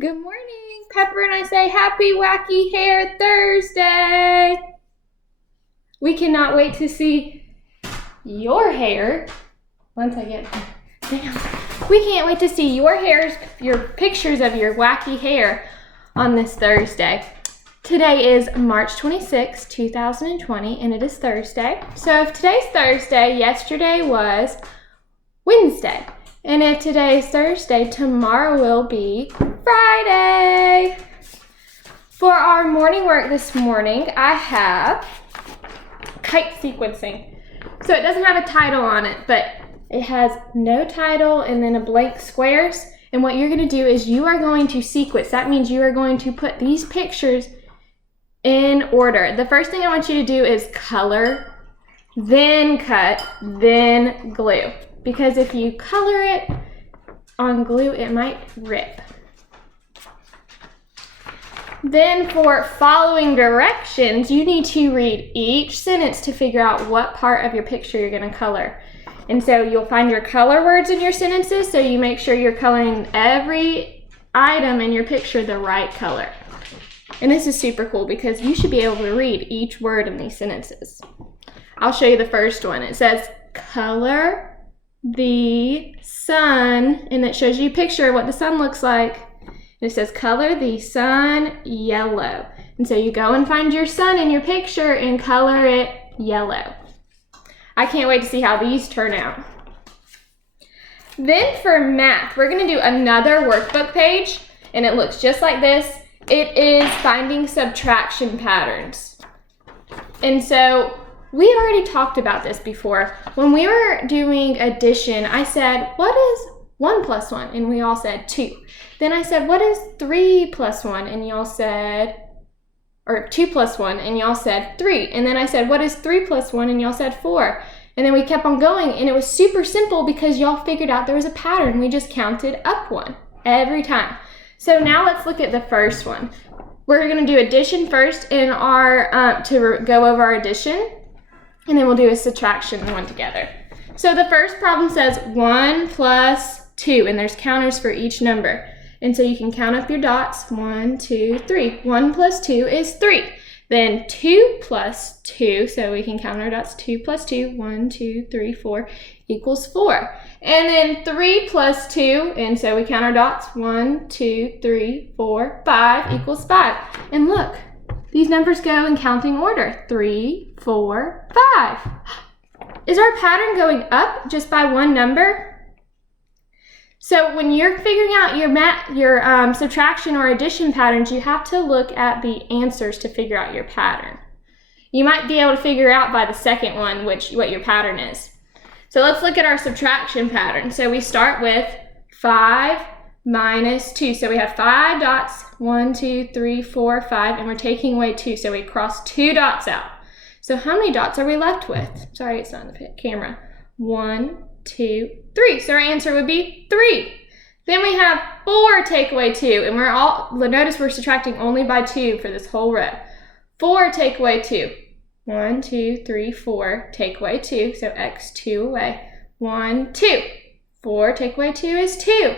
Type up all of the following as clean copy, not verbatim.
Good morning, Pepper and I say happy wacky hair Thursday. We cannot wait to see your hair. Once I get down. We can't wait to see your pictures of your wacky hair on this Thursday. Today is March 26, 2020, and it is Thursday. So if today's Thursday, yesterday was Wednesday. And if today is Thursday, tomorrow will be Friday. For our morning work this morning, I have kite sequencing. So it doesn't have a title on it, but it has no title and then a blank squares. And what you're going to do is you are going to sequence. That means you are going to put these pictures in order. The first thing I want you to do is color, then cut, then glue. Because if you color it on glue, it might rip. Then for following directions, you need to read each sentence to figure out what part of your picture you're going to color. And so you'll find your color words in your sentences, so you make sure you're coloring every item in your picture the right color. And this is super cool because you should be able to read each word in these sentences. I'll show you the first one. It says, color the sun, and it shows you a picture of what the sun looks like. And it says, color the sun yellow. And so you go and find your sun in your picture and color it yellow. I can't wait to see how these turn out. Then for math, we're going to do another workbook page, and it looks just like this. It is finding subtraction patterns. And so we already talked about this before. When we were doing addition, I said, what is 1 plus 1? And we all said 2. Then I said, what is 3 plus 1? And y'all said, or 2 plus 1, and y'all said 3. And then I said, what is 3 plus 1? And y'all said 4. And then we kept on going, and it was super simple because y'all figured out there was a pattern. We just counted up 1 every time. So now let's look at the first one. We're gonna do addition first in our, to go over our addition. And then we'll do a subtraction one together. So the first problem says 1 plus 2, and there's counters for each number. And so you can count up your dots, 1, 2, 3. 1 plus 2 is 3. Then 2 plus 2, so we can count our dots, 2 plus 2, 1, 2, 3, 4, equals 4. And then 3 plus 2, and so we count our dots, 1, 2, 3, 4, 5, equals 5. And look, these numbers go in counting order, 3, 4, 5. Is our pattern going up just by one number? So when you're figuring out your subtraction or addition patterns, you have to look at the answers to figure out your pattern. You might be able to figure out by the second one what your pattern is. So let's look at our subtraction pattern. So we start with 5 minus 2. So we have 5 dots, 1, 2, 3, 4, 5, and we're taking away 2. So we cross 2 dots out. So how many dots are we left with? Sorry, it's not in the camera. 1, 2, 3. So our answer would be 3. Then we have 4 take away 2, and notice we're subtracting only by 2 for this whole row. 4 take away 2. 1, 2, 3, 4, take away 2. So x 2 away. 1, 2. 4 take away 2 is 2.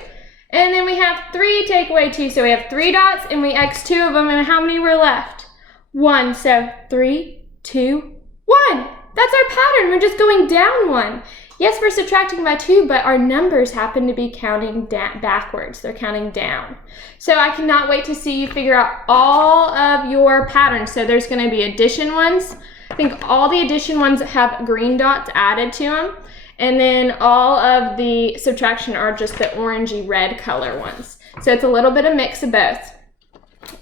And then we have 3 take away 2. So we have 3 dots and we x 2 of them, and how many were left? 1. So 3, 2, 1. That's our pattern. We're just going down 1. Yes, we're subtracting by 2, but our numbers happen to be counting backwards. They're counting down. So I cannot wait to see you figure out all of your patterns. So there's going to be addition ones. I think all the addition ones have green dots added to them. And then all of the subtraction are just the orangey red color ones. So it's a little bit of mix of both.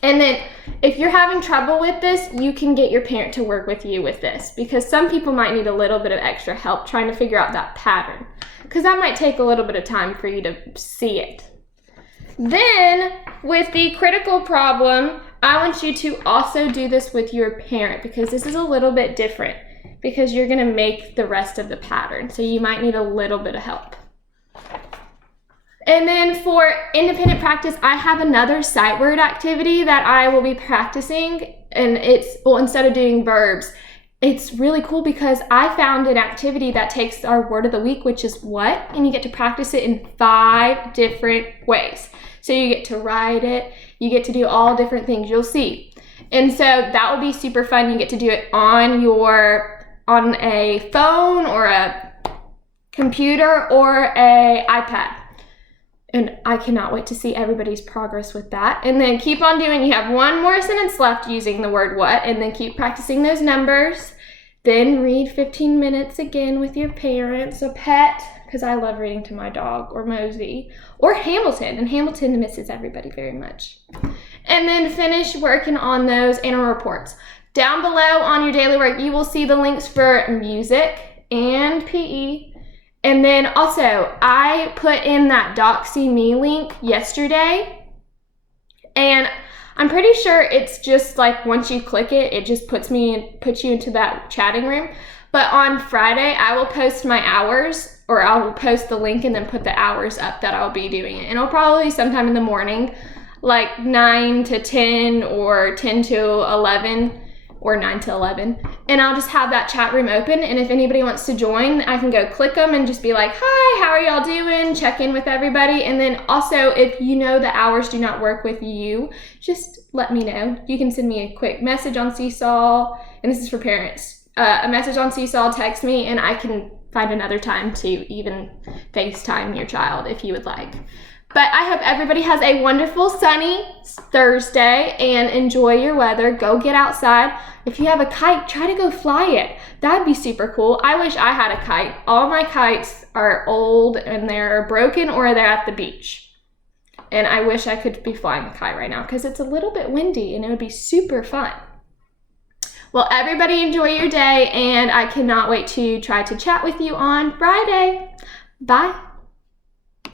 And then if you're having trouble with this, you can get your parent to work with you with this, because some people might need a little bit of extra help trying to figure out that pattern, because that might take a little bit of time for you to see it. Then with the critical problem, I want you to also do this with your parent, because this is a little bit different, because you're going to make the rest of the pattern. So you might need a little bit of help. And then for independent practice, I have another sight word activity that I will be practicing, and instead of doing verbs, it's really cool because I found an activity that takes our word of the week, which is what, and you get to practice it in 5 different ways. So you get to write it, you get to do all different things, you'll see. And so that will be super fun. You get to do it on a phone or a computer or a iPad. And I cannot wait to see everybody's progress with that. And then keep on doing, you have 1 more sentence left using the word what, and then keep practicing those numbers. Then read 15 minutes again with your parents, a pet, because I love reading to my dog, or Mosey, or Hamilton, and Hamilton misses everybody very much. And then finish working on those annual reports. Down below on your daily work, you will see the links for music and PE. And then also, I put in that Doxy.me link yesterday, and I'm pretty sure it's just like once you click it, it just puts you into that chatting room. But on Friday, I will post my hours, or I will post the link and then put the hours up that I'll be doing it. And it'll probably be sometime in the morning, like 9 to 10 or 10 to 11. Or 9 to 11, and I'll just have that chat room open, and if anybody wants to join, I can go click them and just be like, hi, how are y'all doing? Check in with everybody. And then also, if you know the hours do not work with you, just let me know. You can send me a quick message on Seesaw, and this is for parents, a message on Seesaw, text me, and I can find another time to even FaceTime your child if you would like. But I hope everybody has a wonderful sunny Thursday and enjoy your weather. Go get outside. If you have a kite, try to go fly it. That'd be super cool. I wish I had a kite. All my kites are old and they're broken or they're at the beach. And I wish I could be flying a kite right now because it's a little bit windy and it would be super fun. Well, everybody enjoy your day, and I cannot wait to try to chat with you on Friday. Bye.